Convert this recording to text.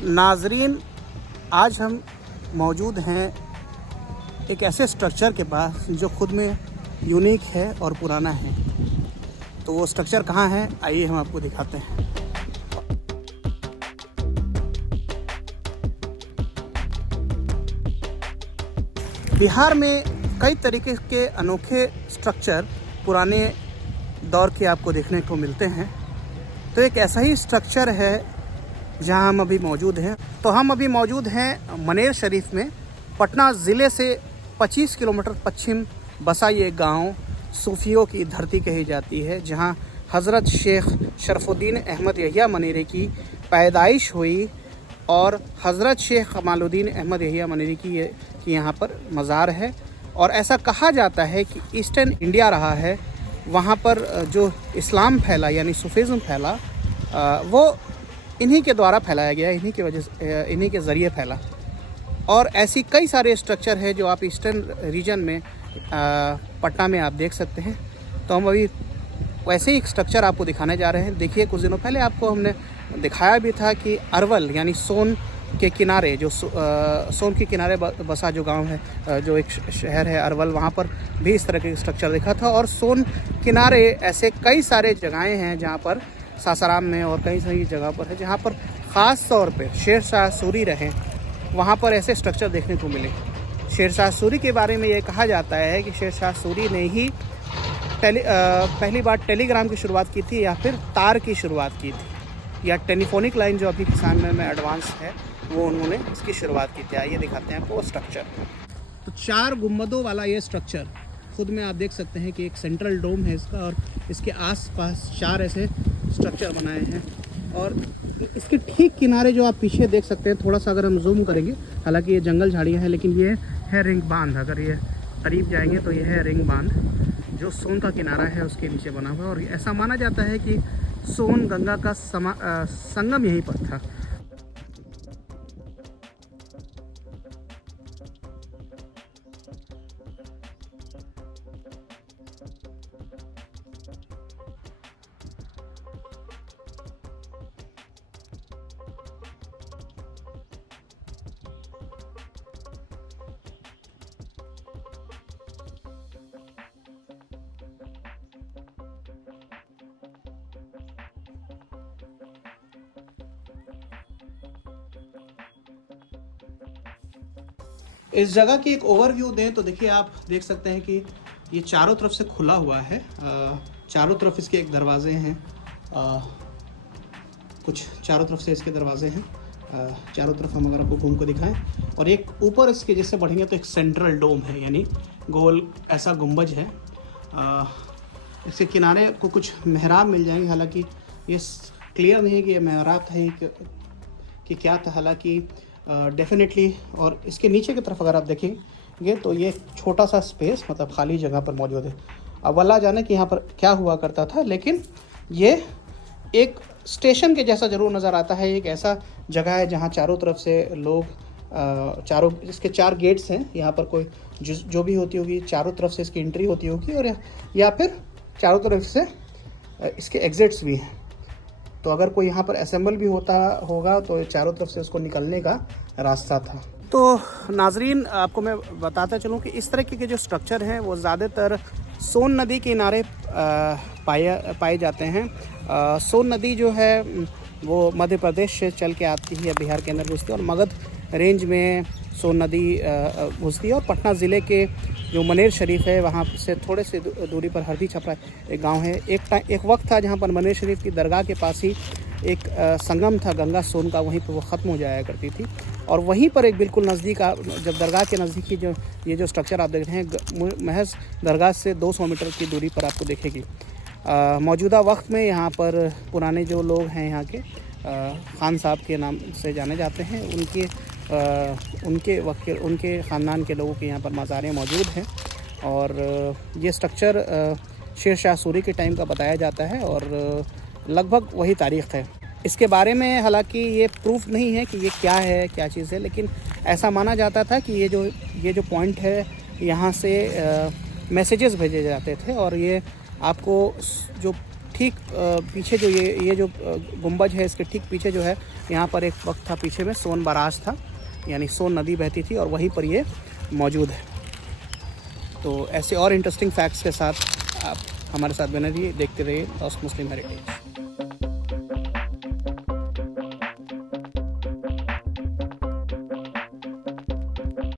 नाजरीन, आज हम मौजूद हैं एक ऐसे स्ट्रक्चर के पास जो ख़ुद में यूनिक है और पुराना है। तो वो स्ट्रक्चर कहाँ है, आइए हम आपको दिखाते हैं। बिहार में कई तरीके के अनोखे स्ट्रक्चर पुराने दौर के आपको देखने को मिलते हैं। तो एक ऐसा ही स्ट्रक्चर है जहां हम अभी मौजूद हैं। तो हम अभी मौजूद हैं मनेर शरीफ में। पटना ज़िले से 25 किलोमीटर पश्चिम बसा ये गांव सूफियों की धरती कही जाती है, जहां हज़रत शेख शरफुद्दीन अहमद यहिया मनेरी की पैदाइश हुई और हज़रत शेख कमालुद्दीन अहमद यहिया मनेरी की यहाँ पर मज़ार है। और ऐसा कहा जाता है कि ईस्टर्न इंडिया रहा है, वहाँ पर जो इस्लाम फैला यानी सूफीज़्म फैला, वो इन्हीं के द्वारा फैलाया गया, इन्हीं के ज़रिए फैला। और ऐसी कई सारे स्ट्रक्चर है जो आप ईस्टर्न रीजन में पटना में आप देख सकते हैं। तो हम अभी वैसे ही एक स्ट्रक्चर आपको दिखाने जा रहे हैं। देखिए, कुछ दिनों पहले आपको हमने दिखाया भी था कि अरवल यानी सोन के किनारे, जो सोन के किनारे बसा जो गांव है, जो एक शहर है अरवल, वहां पर भी इस तरह के स्ट्रक्चर देखा था। और सोन किनारे ऐसे कई सारे जगहें हैं जहां पर, सासाराम में और कई सारी जगह पर है, जहां पर ख़ास तौर पे शेर शाह सूरी रहे, वहां पर ऐसे स्ट्रक्चर देखने को मिले। शेर शाह सूरी के बारे में ये कहा जाता है कि शेर शाह सूरी ने ही पहली बार टेलीग्राम की शुरुआत की थी, या फिर तार की शुरुआत की थी, या टेलीफोनिक लाइन जो अभी किसान में एडवांस है, वो उन्होंने इसकी शुरुआत की थी। आइए दिखाते हैं आपको वो स्ट्रक्चर। तो 4 गुंबदों वाला ये स्ट्रक्चर खुद में आप देख सकते हैं कि एक सेंट्रल डोम है इसका, और इसके आसपास 4 ऐसे स्ट्रक्चर बनाए हैं। और इसके ठीक किनारे जो आप पीछे देख सकते हैं, थोड़ा सा अगर हम जूम करेंगे, हालांकि ये जंगल झाड़ियाँ हैं, लेकिन ये है रिंग बांध। अगर ये करीब जाएंगे तो ये है रिंग बांध, जो सोन का किनारा है उसके नीचे बना हुआ है। और ऐसा माना जाता है कि सोन गंगा का संगम यहीं पर था। इस जगह की एक ओवरव्यू दें तो देखिए, आप देख सकते हैं कि ये चारों तरफ से खुला हुआ है। चारों तरफ इसके एक दरवाजे हैं, कुछ चारों तरफ से इसके दरवाजे हैं। चारों तरफ हम अगर आपको घूम को दिखाएं, और एक ऊपर इसके जिससे बढ़ेंगे तो एक सेंट्रल डोम है, यानी गोल ऐसा गुंबज है। इसके किनारे को कुछ मेहराब मिल जाएंगे, हालांकि ये क्लियर नहीं है कि ये मेहराब है कि क्या था। हालांकि डेफिनेटली, और इसके नीचे की तरफ अगर आप देखेंगे तो ये छोटा सा स्पेस, मतलब खाली जगह पर मौजूद है। अब अल्लाह जाने कि यहाँ पर क्या हुआ करता था, लेकिन ये एक स्टेशन के जैसा ज़रूर नज़र आता है। एक ऐसा जगह है जहाँ चारों तरफ से लोग, इसके 4 गेट्स हैं, यहाँ पर कोई जो भी होती होगी, चारों तरफ से इसकी एंट्री होती होगी, और या फिर चारों तरफ से इसके एग्जिट्स भी हैं। तो अगर कोई यहाँ पर असेंबल भी होगा तो चारों तरफ से उसको निकलने का रास्ता था। तो नाजरीन, आपको मैं बताता चलूँ कि इस तरह के जो स्ट्रक्चर हैं वो ज़्यादातर सोन नदी के किनारे पाए जाते हैं। सोन नदी जो है वो मध्य प्रदेश से चल के आती है, बिहार के अंदर घुसती है, और मगध रेंज में सोन नदी घुसती है। और पटना ज़िले के जो मनेर शरीफ है, वहाँ से थोड़े से दूरी पर हरदी छपरा एक गांव है। एक वक्त था जहाँ पर मनेर शरीफ की दरगाह के पास ही एक संगम था गंगा सोन का, वहीं पर वो ख़त्म हो जाया करती थी। और वहीं पर एक बिल्कुल नज़दीक, जब दरगाह के नज़दीक ही ये जो स्ट्रक्चर आप देख रहे हैं, महज दरगाह से 200 मीटर की दूरी पर आपको देखेगी। मौजूदा वक्त में यहाँ पर पुराने जो लोग हैं यहाँ के, खान साहब के नाम से जाने जाते हैं, उनके ख़ानदान के लोगों के यहाँ पर मज़ारें मौजूद हैं। और ये स्ट्रक्चर शेर शाह सूरी के टाइम का बताया जाता है, और लगभग वही तारीख़ है। इसके बारे में हालांकि ये प्रूफ नहीं है कि ये क्या चीज़ है, लेकिन ऐसा माना जाता था कि ये जो पॉइंट है, यहाँ से मैसेजेस भेजे जाते थे। और ये आपको जो ठीक पीछे जो ये जो गुंबज है, इसके ठीक पीछे जो है यहाँ पर एक वक्त था पीछे में सोन बराज था, यानी सोन नदी बहती थी और वहीं पर ये मौजूद है। तो ऐसे और इंटरेस्टिंग फैक्ट्स के साथ आप हमारे साथ बने रहिए, देखते रहिए लॉस्ट मुस्लिम हेरिटेज।